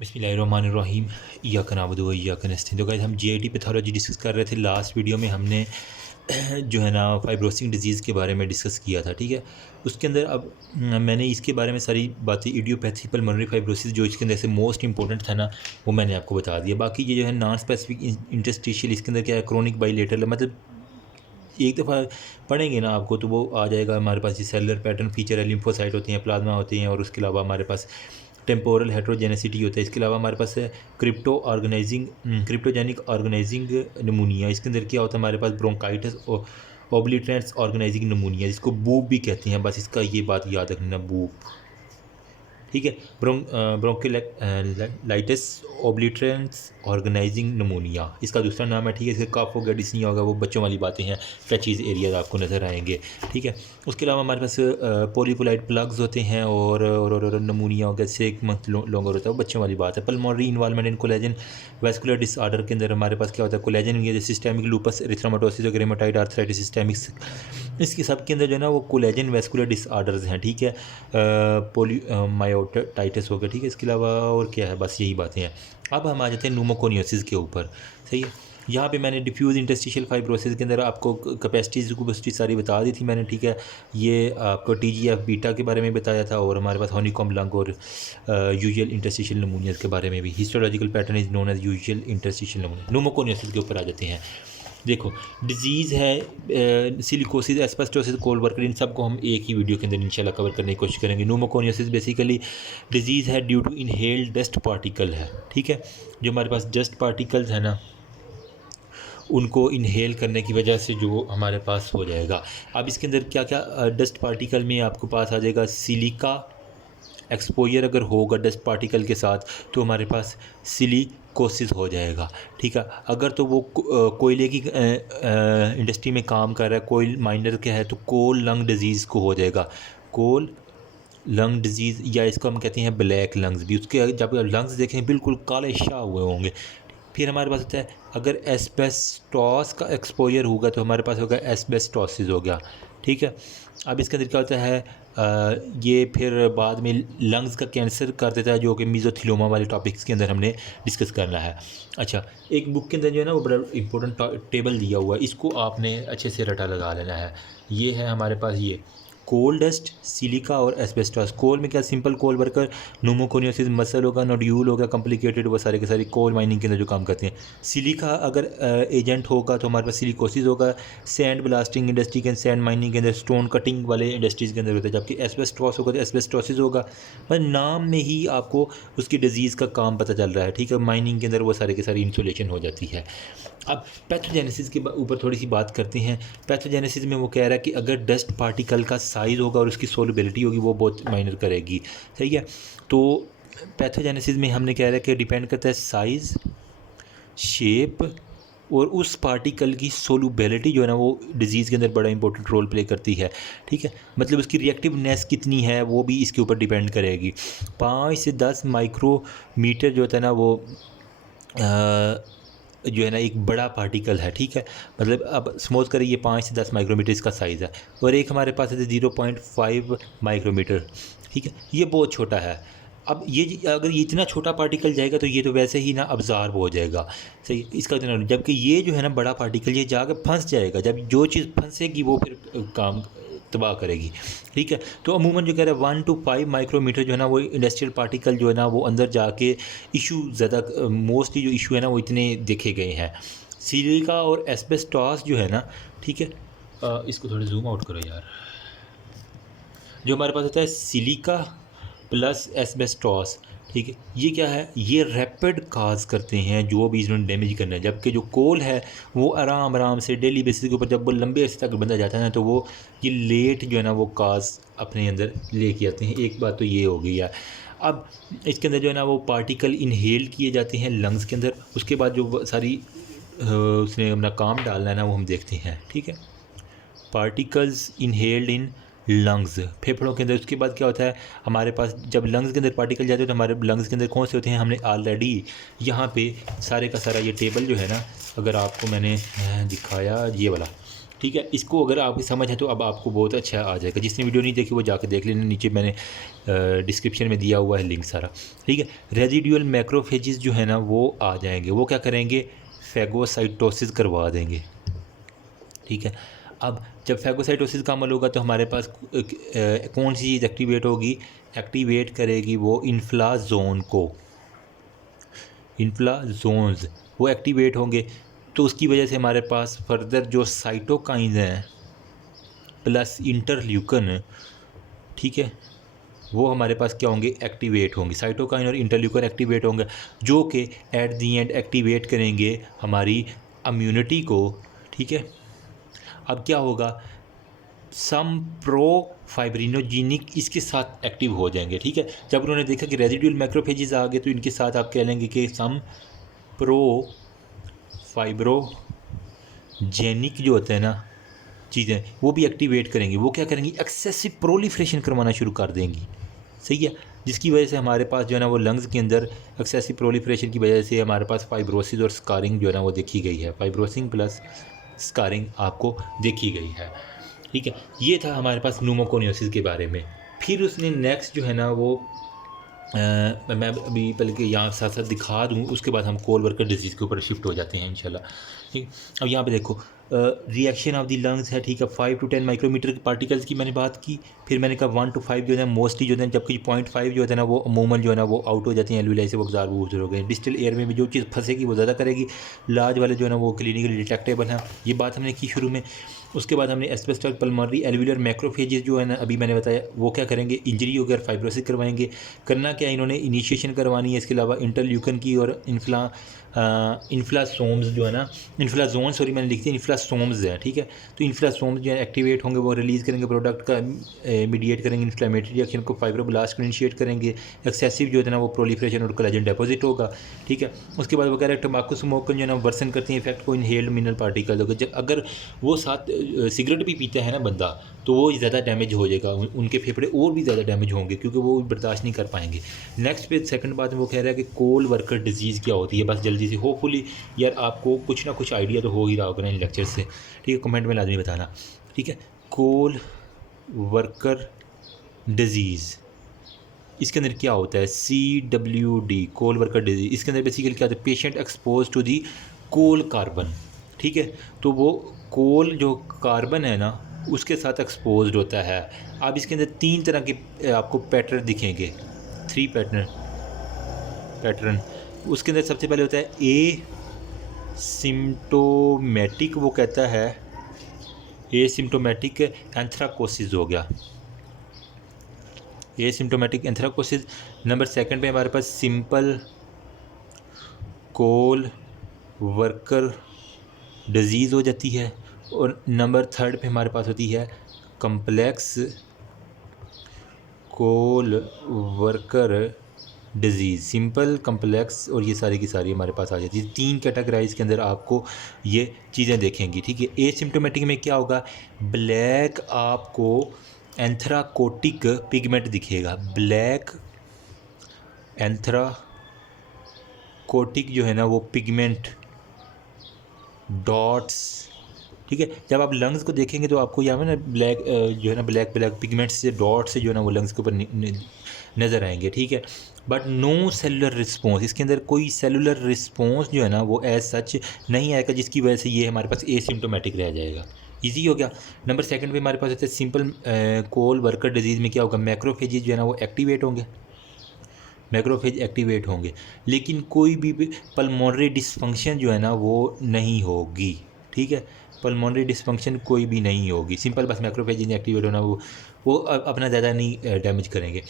बिस्मिल्लाहिर्रहमानिर्रहीम इय्याका नअबुदु व इय्याका नस्तईन। तो गाइस हम जीआईटी पैथोलॉजी डिस्कस कर रहे थे। लास्ट वीडियो में हमने जो है ना फाइब्रोसिस डिजीज़ के बारे में डिस्कस किया था, ठीक है। उसके अंदर अब मैंने इसके बारे में सारी बातें इडियोपैथी पल्मोनरी फाइब्रोसिस जो इसके अंदर से मोस्ट इंपॉर्टेंट था ना, वो मैंने आपको बता दिया। बाकी ये जो है नॉन स्पेसिफिक इंटरस्टिशियल, इसके अंदर क्या है, क्रोनिक बाइलेटरल, मतलब एक दफ़ा पढ़ेंगे ना आपको तो वो आ जाएगा हमारे पास। ये सेलुलर पैटर्न फीचर है, लिम्फोसाइट होते हैं, प्लाज्मा होते हैं, और उसके अलावा हमारे पास टेम्पोरल हेट्रोजेनेसिटी होता है। इसके अलावा हमारे पास है क्रिप्टोजेनिक ऑर्गेनाइजिंग नमूनिया। इसके अंदर क्या होता है हमारे पास, ब्रोंकाइटिस ओब्लिटरेंस ऑर्गेनाइजिंग नमूनिया, जिसको बूप भी कहते हैं। बस इसका ये बात याद रखना, बूप, ठीक है। ब्रोंकोलाइटिस ओब्लिटरेंस ऑर्गेनाइजिंग नमूनिया इसका दूसरा नाम है, ठीक है। इसका काफोगेडिस नहीं होगा, वो बच्चों वाली बातें हैं, पैचीज़ एरियाज आपको नज़र आएंगे, ठीक है। उसके अलावा हमारे पास पॉलीपोलाइट प्लग्स होते हैं, और नमूनिया हो गया, 6 मंथ लॉन्गर होता है, वो बच्चों वाली बात है। Pulmonary involvement in collagen vascular disorder के अंदर हमारे पास क्या होता है, कोलेजन, ये सिस्टेमिक लूपस एरिथ्रोमाटोसिस और रेमेटॉइड आर्थराइटिस सिस्टेमिक, इसके सब के अंदर जो है ना वो कोलेजन वैस्कुलर डिसऑर्डर्स हैं, ठीक है। मायोटाइटिस हो गया, ठीक है। इसके अलावा और क्या है, बस यही बातें हैं। अब हम आ जाते हैं न्यूमोकोनियोसिस के ऊपर, सही है। यहाँ पे मैंने डिफ्यूज़ इंटरस्टिशियल फाइब्रोसिस के अंदर आपको कैपेसिटी सारी बता दी थी मैंने, ठीक है। ये आपको TGF बीटा के बारे में बताया था, और हमारे पास हनीकॉम्ब लंग और यूजुअल इंटरस्टिशियल नमूनिया के बारे में भी। Histological pattern is known as usual interstitial pneumonia. Pneumoconiosis के ऊपर आ जाते हैं। देखो, डिजीज़ है सिलिकोसिस, एस्बेस्टोसिस, कोल्ड वर्कर, इन सब को हम एक ही वीडियो के अंदर इंशाल्लाह कवर करने की कोशिश करेंगे। न्यूमोकोनियोसिस बेसिकली डिजीज़ है due to inhaled dust particle है, ठीक है। जो हमारे पास डस्ट पार्टिकल्स है ना, उनको इनहेल करने की वजह से जो हमारे पास हो जाएगा। अब इसके अंदर क्या क्या डस्ट पार्टिकल में आपको पास आ जाएगा, सिलिका एक्सपोजर अगर होगा डस्ट पार्टिकल के साथ तो हमारे पास सिलिकोसिस हो जाएगा, ठीक है। अगर तो वो कोयले की इंडस्ट्री में काम कर रहा है, कोयल माइनर के है, तो कोल लंग डिजीज़ को हो जाएगा, कोल लंग डिजीज़, या इसको हम कहते हैं ब्लैक लंग्स भी। उसके जब लंग्स देखें बिल्कुल काले शाह हुए होंगे। फिर हमारे पास होता है, अगर एस्बेस्टॉस का एक्सपोजर होगा तो हमारे पास होगा एस्बेस्टोसिस हो गया, ठीक है। अब इसके अंदर क्या होता है, ये फिर बाद में लंग्स का कैंसर कर देता है, जो कि मीज़ोथेलियोमा वाले टॉपिक्स के अंदर हमने डिस्कस करना है। अच्छा, एक बुक के अंदर जो है ना वो बड़ा इंपॉर्टेंट टेबल दिया हुआ है, इसको आपने अच्छे से रटा लगा लेना है। ये है हमारे पास, ये कोल डस्ट, सिलिका और एस्बेस्टॉस। कोल में क्या, सिंपल कोल वर्कर, न्यूमोकोनियोसिस, मसल होगा, नोड्यूल होगा, कॉम्प्लिकेटेड, वो सारे के सारे कोल माइनिंग के अंदर जो काम करते हैं। सिलिका अगर एजेंट होगा तो हमारे पास सिलिकोसिस होगा। सैंड ब्लास्टिंग इंडस्ट्री के, सैंड माइनिंग के अंदर, स्टोन कटिंग वाले इंडस्ट्रीज़ के अंदर होता है। जबकि एस्बेस्टॉस होगा तो एस्बेस्टोसिस होगा। पर नाम में ही आपको उसकी डिजीज़ का काम पता चल रहा है, ठीक है। माइनिंग के अंदर वो सारे के सारी इंसुलेशन हो जाती है। अब पैथोजेनेसिस के ऊपर थोड़ी सी बात करते हैं। पैथोजेनेसिस में वो कह रहा है कि अगर डस्ट पार्टिकल का साइज़ होगा और उसकी सोलबिलिटी होगी, वो बहुत माइनर करेगी, सही है। तो पैथोजेनेसिस में हमने कह रहा है कि डिपेंड करता है साइज़, शेप और उस पार्टिकल की सोलबिलिटी जो है ना, वो डिज़ीज़ के अंदर बड़ा इंपॉर्टेंट रोल प्ले करती है, ठीक है। मतलब उसकी रिएक्टिवनेस कितनी है वो भी इसके ऊपर डिपेंड करेगी। 5 से 10 माइक्रोमीटर जो होता है ना, वो जो है ना एक बड़ा पार्टिकल है, ठीक है। मतलब अब सपोज करें ये 5 से 10 माइक्रोमीटर इसका साइज़ है, और एक हमारे पास है 0.5 माइक्रोमीटर, ठीक है। ये बहुत छोटा है। अब ये अगर ये इतना छोटा पार्टिकल जाएगा तो ये तो वैसे ही ना अब्ज़ॉर्ब हो जाएगा, सही। इसका जबकि ये जो है ना बड़ा पार्टिकल, ये जाकर फंस जाएगा। जब जो चीज़ फंसेगी वो फिर काम तबाह करेगी, ठीक है। तो अमूमन जो कह रहा है 1 to 5 माइक्रोमीटर जो है ना, वो इंडस्ट्रियल पार्टिकल जो है ना वो अंदर जाके इशू ज़्यादा, मोस्टली जो इशू है ना वो इतने देखे गए हैं। सिलिका और एस्बेस्टॉस जो है ना, ठीक है। इसको थोड़ा जूम आउट करो यार। जो हमारे पास होता है सिलिका प्लस एस्बेस्टॉस, ठीक है। ये क्या है, ये रैपिड काज करते हैं जो भी इन्होंने डैमेज करना है। जबकि जो कोल है वो आराम आराम से डेली बेसिस के ऊपर जब वो लंबे अर्से तक बंदा जाता है ना, तो वो ये लेट जो है ना वो काज अपने अंदर लेके आते हैं। एक बात तो ये हो गई है। अब इसके अंदर जो है ना वो पार्टिकल इनहेल किए जाते हैं लंग्स के अंदर। उसके बाद जो सारी उसने अपना काम डालना है ना वो हम देखते हैं, ठीक है। पार्टिकल्स इनहेल्ड इन लंग्स, फेफड़ों के अंदर। उसके बाद क्या होता है हमारे पास, जब लंग्स के अंदर पार्टिकल जाते हैं तो हमारे लंग्स के अंदर कौन से होते हैं, हमने ऑलरेडी यहाँ पे सारे का सारा ये टेबल जो है ना, अगर आपको मैंने दिखाया ये वाला, ठीक है। इसको अगर आपकी समझ है तो अब आपको बहुत अच्छा आ जाएगा। जिसने वीडियो नहीं देखी वो जाके देख लेना, नीचे मैंने डिस्क्रिप्शन में दिया हुआ है लिंक सारा, ठीक है। रेजिडुअल मैक्रोफेजेस जो है ना वो आ जाएंगे, वो क्या करेंगे, फेगोसाइटोसिस करवा देंगे, ठीक है। अब जब फेगोसाइटोसिस का अमल होगा तो हमारे पास कौन सी चीज़ एक्टिवेट होगी, एक्टिवेट करेगी वो इन्फ्लाजोन को, इन्फ्लाजोन्स वो एक्टिवेट होंगे। तो उसकी वजह से हमारे पास फर्दर जो साइटोकाइंस हैं प्लस इंटरल्यूकन, ठीक है, वो हमारे पास क्या होंगे, एक्टिवेट होंगे। साइटोकाइन और इंटरल्यूकन एक्टिवेट होंगे जो कि एट दी एंड एक्टिवेट करेंगे हमारी इम्यूनिटी को, ठीक है। अब क्या होगा, सम प्रो फाइब्रिनोजेनिक इसके साथ एक्टिव हो जाएंगे, ठीक है। जब उन्होंने देखा कि रेजिडुअल मैक्रोफेजेस आ गए तो इनके साथ आप कह लेंगे कि सम प्रो फाइब्रोजेनिक जो होते हैं ना चीज़ें, वो भी एक्टिवेट करेंगी। वो क्या करेंगी, एक्सेसिव प्रोलिफरेशन करवाना शुरू कर देंगी, सही है। जिसकी वजह से हमारे पास जो है ना वो लंग्स के अंदर एक्सेसिव प्रोलिफरेशन की वजह से हमारे पास फाइब्रोसिस और स्कारिंग जो है ना वो देखी गई है, फाइब्रोसिंग प्लस स्कारिंग आपको देखी गई है, ठीक है। ये था हमारे पास न्यूमोकोनियोसिस के बारे में। फिर उसने नेक्स्ट जो है ना वो मैं अभी पहले के यहाँ साथ साथ दिखा दूँ, उसके बाद हम कोल वर्कर डिजीज़ के ऊपर शिफ्ट हो जाते हैं इंशाल्लाह, ठीक। अब यहाँ पे देखो रिएक्शन ऑफ द लंग्स है, ठीक है। 5 to 10 माइक्रोमीटर के पार्टिकल्स की मैंने बात की। फिर मैंने कहा 1 to 5 जो है मोस्टली जो है, जबकि 0.5 जो है ना वो अमूमन जो है ना वो आउट हो जाती हैं, एल्विलाई से वो अब्जॉर्ब हो गए। डिस्टल एयर में भी जो चीज़ फंसेगी वो ज़्यादा करेगी, लार्ज वाले जो है ना वो क्लिनिकली डिटेक्टेबल हैं, ये बात हमने की शुरू में। उसके बाद हमने एस्बेस्टस पल्मोनरी एल्विलर मैक्रोफेजेस जो है ना अभी मैंने बताया वो क्या करेंगे, इंजरी वगैरह फाइब्रोसिस करवाएंगे। करना क्या, इन्होंने इनिशिएशन करवानी है। इसके अलावा इंटरल्यूकन की और इन्फ्लासोम्स जो है ना, इन्फ्लाजोन सॉरी मैंने लिखती है इन्फ्लासोम्स है, ठीक है। तो इन्फ्लासोम्स जो है एक्टिवेट होंगे, वो रिलीज़ करेंगे प्रोडक्ट का, मीडिएट करेंगे इन्फ्लेमेटरी रिएक्शन को, फाइब्रोब्लास्ट को इनिशिएट करेंगे। एक्सेसिव जो है ना वो प्रोलिफरेशन और कोलेजन डिपॉजिट होगा, ठीक है। उसके बाद वगैरह टमाकू स्मोक जो है ना वर्सन करती हैं इफेक्ट को इनहेल्ड मिनरल पार्टिकल होगा। अगर वो साथ सिगरेट भी पीता है ना बंदा तो वो ज़्यादा डैमेज हो जाएगा, उनके फेफड़े और भी ज़्यादा डैमेज होंगे क्योंकि वो बर्दाश्त नहीं कर पाएंगे। नेक्स्ट पे सेकंड बात में वो कह रहा है कि कोल वर्कर डिजीज़ क्या होती है। बस जल्दी से होपफुली यार आपको कुछ ना कुछ आइडिया तो हो ही रहा होगा ना इन लेक्चर से, ठीक है। कमेंट में लाजमी बताना, ठीक है। कोल वर्कर डिजीज़ इसके अंदर क्या होता है, CWD कोल वर्कर डिजीज़। इसके अंदर बेसिकली क्या होता है, patient expose to the coal carbon, ठीक है। तो वो कोल जो कार्बन है ना उसके साथ एक्सपोज्ड होता है। अब इसके अंदर 3 तरह के आपको पैटर्न दिखेंगे, 3 पैटर्न। उसके अंदर सबसे पहले होता है ए सिम्टोमेटिक, वो कहता है ए सिम्टोमेटिक एंथ्राकोसिस हो गया, ए सिम्टोमेटिक एंथ्राकोसिस। नंबर सेकंड पे हमारे पास सिंपल कोल वर्कर डिजीज़ हो जाती है। और नंबर थर्ड पे हमारे पास होती है कम्प्लेक्स कोल वर्कर डिजीज़, सिंपल कम्प्लेक्स और ये सारी की सारी हमारे पास आ जाती है। 3 कैटेगराइज के अंदर आपको ये चीज़ें देखेंगी, ठीक है। एसिम्प्टोमेटिक में क्या होगा, ब्लैक आपको एंथ्राकोटिक पिगमेंट दिखेगा, ब्लैक एंथ्राकोटिक जो है ना वो पिगमेंट डॉट्स, ठीक है। जब आप लंग्स को देखेंगे तो आपको यहाँ ना ब्लैक जो है ना ब्लैक पिगमेंट्स से डॉट से जो है ना वो लंग्स के ऊपर नज़र आएंगे, ठीक है। बट नो सेलुलर रिस्पॉन्स, इसके अंदर कोई सेलुलर रिस्पॉन्स जो है ना वो एज सच नहीं आएगा, जिसकी वजह से ये हमारे पास एसिम्प्टोमेटिक रह जाएगा। इजी हो गया। नंबर सेकंड पे हमारे पास होता है सिंपल कोल वर्कर डिजीज़ में क्या होगा, मैक्रोफेजेस जो है ना वो एक्टिवेट होंगे, मैक्रोफेज एक्टिवेट होंगे, लेकिन कोई भी पल्मोनरी डिसफंक्शन जो है ना वो नहीं होगी, ठीक है। पल्मोनरी डिसफंक्शन कोई भी नहीं होगी, सिंपल बस मैक्रोफेज एक्टिवेट होना, वो अपना ज़्यादा नहीं डैमेज करेंगे।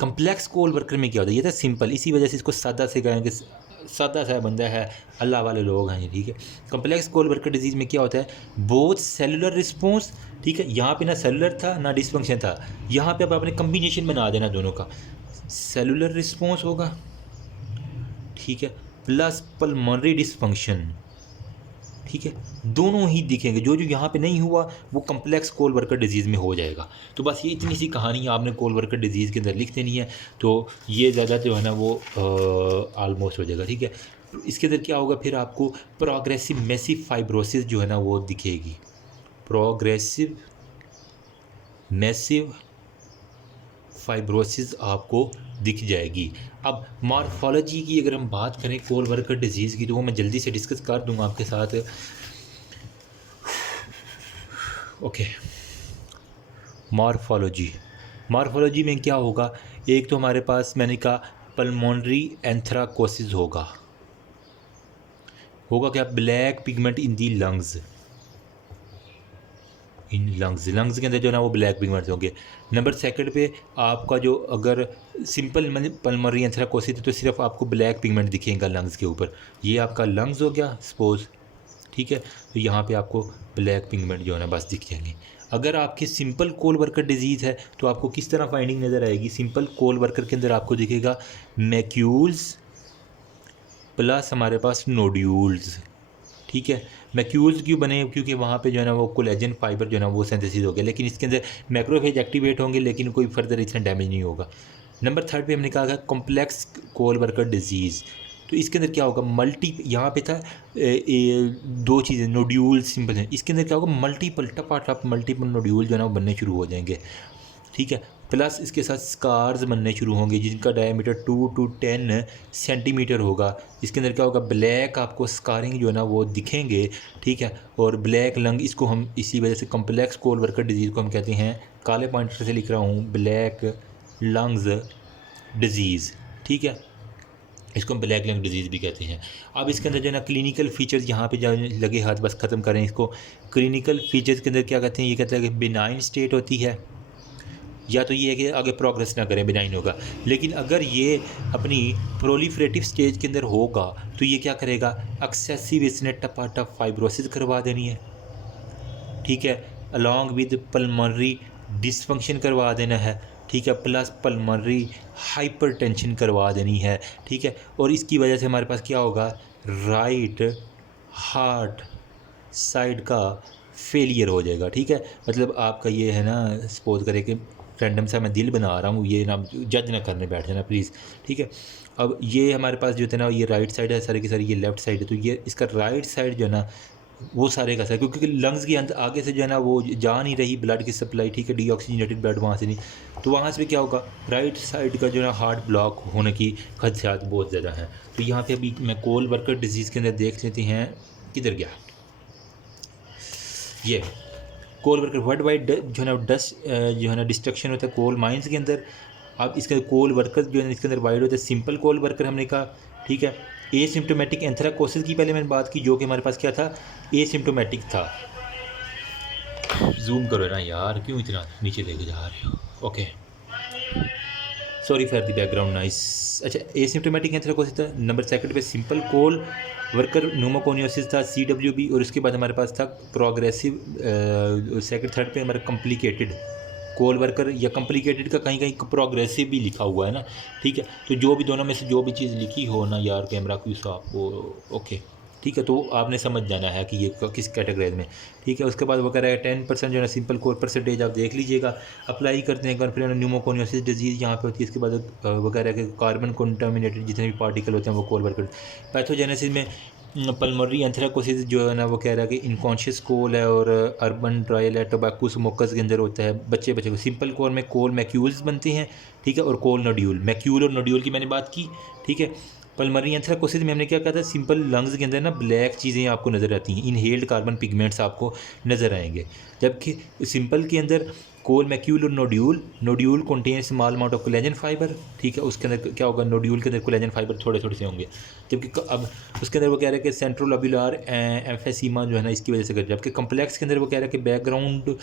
कम्प्लेक्स कोल वर्कर में क्या होता है, ये था सिंपल, इसी वजह से इसको सादा से कहेंगे, सादा सा बंदा है, अल्लाह वाले लोग हैं ये, ठीक है। कम्प्लेक्स कोल वर्कर डिजीज़ में क्या होता है, बोथ सेलुलर रिस्पॉन्स, ठीक है। यहाँ पे ना सेलुलर था ना डिसफंक्शन था, यहाँ पे अब आपने कम्बिनेशन बना देना दोनों का, सेलुलर रिस्पॉन्स होगा, ठीक है, प्लस पल्मोनरी डिसफंक्शन, ठीक है। दोनों ही दिखेंगे, जो जो यहाँ पे नहीं हुआ वो कम्प्लेक्स कोल वर्कर डिजीज़ में हो जाएगा। तो बस ये इतनी सी कहानी आपने कोल वर्कर डिजीज़ के अंदर लिख देनी है, तो ये ज़्यादा जो है ना वो आलमोस्ट हो जाएगा, ठीक है। इसके अंदर क्या होगा, फिर आपको प्रोग्रेसिव मैसिव फाइब्रोसिस जो है ना वो दिखेगी, प्रोग्रेसिव मैसिव फाइब्रोसिस आपको दिख जाएगी। अब मॉर्फोलॉजी की अगर हम बात करें कोल वर्कर डिजीज़ की, तो वो मैं जल्दी से डिस्कस कर दूंगा आपके साथ। ओके, मॉर्फोलॉजी में क्या होगा, एक तो हमारे पास मैंने कहा पल्मोनरी एंथ्राकोसिस होगा क्या, ब्लैक पिगमेंट इन दी लंग्स, लंग्स के अंदर जो है ना वो ब्लैक पिगमेंट्स होंगे। नंबर सेकंड पे आपका जो अगर सिंपल मतलब पल्मोनरी एंथ्राकोसिस है तो सिर्फ आपको ब्लैक पिगमेंट दिखेगा लंग्स के ऊपर, ये आपका लंग्स हो गया सपोज, ठीक है। तो यहाँ पे आपको ब्लैक पिगमेंट जो है ना बस दिख जाएंगे। अगर आपकी सिंपल कोल वर्कर डिजीज़ है तो आपको किस तरह फाइंडिंग नज़र आएगी, सिंपल कोल वर्कर के अंदर आपको दिखेगा मैक्यूल्स प्लस हमारे पास नोड्यूल्स, ठीक है। मैक्यूल्स क्यों बने, क्योंकि वहाँ पे जो है ना वो कोलेजन फाइबर जो है ना वो सिंथेसिस हो गया, लेकिन इसके अंदर मैक्रोफेज एक्टिवेट होंगे लेकिन कोई फर्दर इतना डैमेज नहीं होगा। नंबर थर्ड पे हमने कहा था कॉम्प्लेक्स कोल वर्कर डिजीज़, तो इसके अंदर क्या होगा, यहाँ पे था दो चीज़ें नोड्यूल सिंपल हैं, इसके अंदर क्या होगा मल्टीपल टपाटप मल्टीपल नोड्यूल जो है ना वो बनने शुरू हो जाएंगे, ठीक है। प्लस इसके साथ स्कार्स बनने शुरू होंगे जिनका डायमीटर 2 to 10 सेंटीमीटर होगा। इसके अंदर क्या होगा, ब्लैक आपको स्कारिंग जो है ना वो दिखेंगे, ठीक है। और ब्लैक लंग, इसको हम इसी वजह से कॉम्प्लेक्स कोल वर्कर डिजीज़ को हम कहते हैं, काले पॉइंटर से लिख रहा हूँ, ब्लैक लंग्स डिजीज़, ठीक है। इसको हम ब्लैक लंग डिजीज़ भी कहते हैं। अब इसके अंदर जो है ना क्लिनिकल फीचर्स यहाँ पे जो लगे हाथ बस ख़त्म करें इसको। क्लिनिकल फीचर्स के अंदर क्या कहते हैं, ये कहते हैं कि बिनाइन स्टेट होती है, या तो ये है कि आगे प्रोग्रेस ना करें बिनाइन होगा, लेकिन अगर ये अपनी प्रोलिफरेटिव स्टेज के अंदर होगा तो ये क्या करेगा, एक्सेसिव इसने टपाटप फाइब्रोसिस करवा देनी है, ठीक है, अलॉन्ग विद पल्मोनरी डिसफंक्शन करवा देना है, ठीक है, प्लस पल्मोनरी हाइपरटेंशन करवा देनी है, ठीक है। और इसकी वजह से हमारे पास क्या होगा, राइट हार्ट साइड का फेलियर हो जाएगा, ठीक है। मतलब आपका ये है ना, सपोज करें कि रैंडम सा मैं दिल बना रहा हूँ, ये ना जज ना करने बैठ जाना प्लीज़, ठीक है। अब ये हमारे पास जो है ना ये राइट साइड है सारे की सारी, ये लेफ़्ट साइड है, तो ये इसका राइट साइड जो है ना वो सारे का सारा, क्योंकि लंग्स के अंदर आगे से जो है ना वो जा नहीं रही ब्लड की सप्लाई, ठीक है, डीऑक्सीजनेटेड ब्लड वहाँ से नहीं, तो वहाँ से भी क्या होगा, राइट साइड का जो है ना हार्ट ब्लॉक होने की खदशात बहुत ज़्यादा हैं। तो यहाँ पे अभी मैं कोल वर्कर डिजीज़ के अंदर देख लेते हैं, किधर गया ये कोल वर्कर, वर्ल्ड वाइड जो है ना डस्ट जो है ना डिस्ट्रक्शन होता है कोल माइंस के अंदर। अब इसके अंदर कोल वर्कर जो है इसके अंदर वाइड होता है, सिंपल कोल वर्कर हमने कहा, ठीक है। एसिम्प्टोमेटिक एंथ्राकोसिस की पहले मैंने बात की, जो कि हमारे पास क्या था, एसिम्प्टोमेटिक था। जूम करो ना यार, क्यों इतना नीचे लेके जा रहे हो, okay sorry for the background noise. अच्छा, एसिम्प्टोमेटिक एंथ्राकोसिस था। नंबर सेकंड पे सिंपल कोल वर्कर न्यूमोकोनियोसिस था, CWB। और उसके बाद हमारे पास था प्रोग्रेसिव, सेकंड थर्ड पे हमारा कॉम्प्लिकेटेड कोल वर्कर, या कॉम्प्लिकेटेड का कहीं कहीं प्रोग्रेसिव भी लिखा हुआ है ना, ठीक है। तो जो भी दोनों में से जो भी चीज़ लिखी हो ना यार, कैमरा की आपको ओके, ठीक है, तो आपने समझ जाना है कि ये किस कैटेगरी में, ठीक है। उसके बाद वो कह रहा है 10% जो है सिंपल कोर परसेंटेज आप देख लीजिएगा, अप्लाई करते हैं कॉन्फ्लुएंट न्यूमोकोनियोसिस डिजीज़ यहाँ पे होती है। इसके बाद वो कह रहा है कि कार्बन कंटामिनेटेड जितने भी पार्टिकल होते हैं वो कोल वर्कर। पैथोजेनेसिस में पल्मोनरी एंथ्राकोसिस जो है ना वो कह रहा है कि इनकॉन्शियस कोल है, और अर्बन ट्रायल है, टोबैको स्मोकर्स के अंदर होता है, बच्चे को। सिंपल कोल में कोल मैक्यूल्स बनते हैं, ठीक है, और कोल नोड्यूल, मैक्यूल और नोड्यूल की मैंने बात की, ठीक है। पल्मोनरी एंथ्राकोसिस में हमने क्या कहा था, सिंपल लंग्स के अंदर ना ब्लैक चीज़ें आपको नज़र आती हैं, इनहेल्ड कार्बन पिगमेंट्स आपको नज़र आएंगे, जबकि सिंपल के अंदर कोल मैक्यूल और nodule contain small amount of collagen fibre, ठीक है। उसके अंदर क्या होगा, नोड्यूल के अंदर कोलेजन फाइबर थोड़े थोड़े से होंगे, जबकि अब उसके अंदर वो कह रहा है कि सेंट्रोलोब्युलर एम्फेसीमा जो है ना इसकी वजह से कर, जबकि कम्प्लेक्स के अंदर वो कह रहा है कि बैकग्राउंड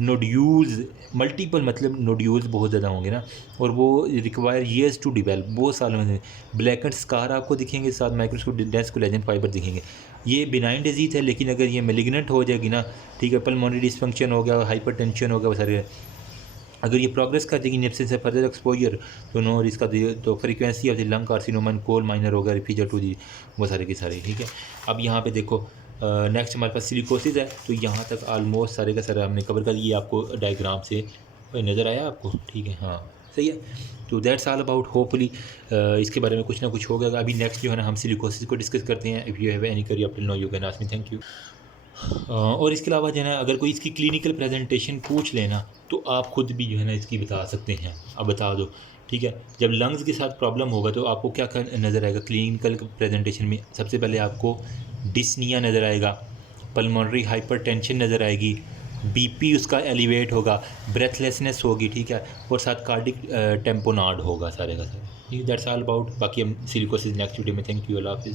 नोड्यूल्स मल्टीपल, मतलब नोड्यूल्स बहुत ज़्यादा होंगे ना, और वो रिक्वायर ईयर्स टू डिवेल्प, बहुत सालों में। ब्लैक एंड स्कार आपको दिखेंगे, साथ माइक्रोस्कोप डेंस कोलेजन फाइबर दिखेंगे। ये बिनाइन डिजीज़ है, लेकिन अगर ये मेलिग्नेंट हो जाएगी ना, ठीक है, पल्मोनरी डिसफंक्शन हो गया, हाइपरटेंशन हो गया, वो सारे अगर ये प्रोग्रेस कर देगी नेप्सिन से फर्दर एक्सपोजर, तो नो रिस्क तो frequency of the lung carcinoma coal minor होगा, रिफ्यूजर टू दी, वो सारे के सारे, ठीक है। अब यहाँ पे देखो नेक्स्ट हमारे पास सिलिकोसिस है, तो यहाँ तक ऑलमोस्ट सारे का सारा हमने कवर कर लिया, आपको डायग्राम से नज़र आया आपको, ठीक है, हाँ सही है। तो दैट्स ऑल अबाउट, होपफुली इसके बारे में कुछ ना कुछ हो गया। अभी नेक्स्ट जो है ना हम सिलिकोसिस को डिस्कस करते हैं। If you have any query up till now you can ask me, thank you. और इसके अलावा जो है ना अगर कोई इसकी क्लिनिकल प्रेजेंटेशन पूछ लेना तो आप खुद भी जो है ना इसकी बता सकते हैं, आप बता दो, ठीक है। जब लंग्स के साथ प्रॉब्लम होगा तो आपको क्या नज़र आएगा क्लिनिकल प्रेजेंटेशन में? सबसे पहले आपको डिस्निया नज़र आएगा, पल्मोनरी हाइपरटेंशन नज़र आएगी, बीपी उसका एलिवेट होगा, ब्रेथलेसनेस होगी, ठीक है, और साथ कार्डिक टेम्पोनाड होगा सारे का सारे, ठीक है। That's all about. बाकी हम सिलिकोसिस नेक्स्ट वीडियो में। थैंक यू, अल्लाह हाफिज़।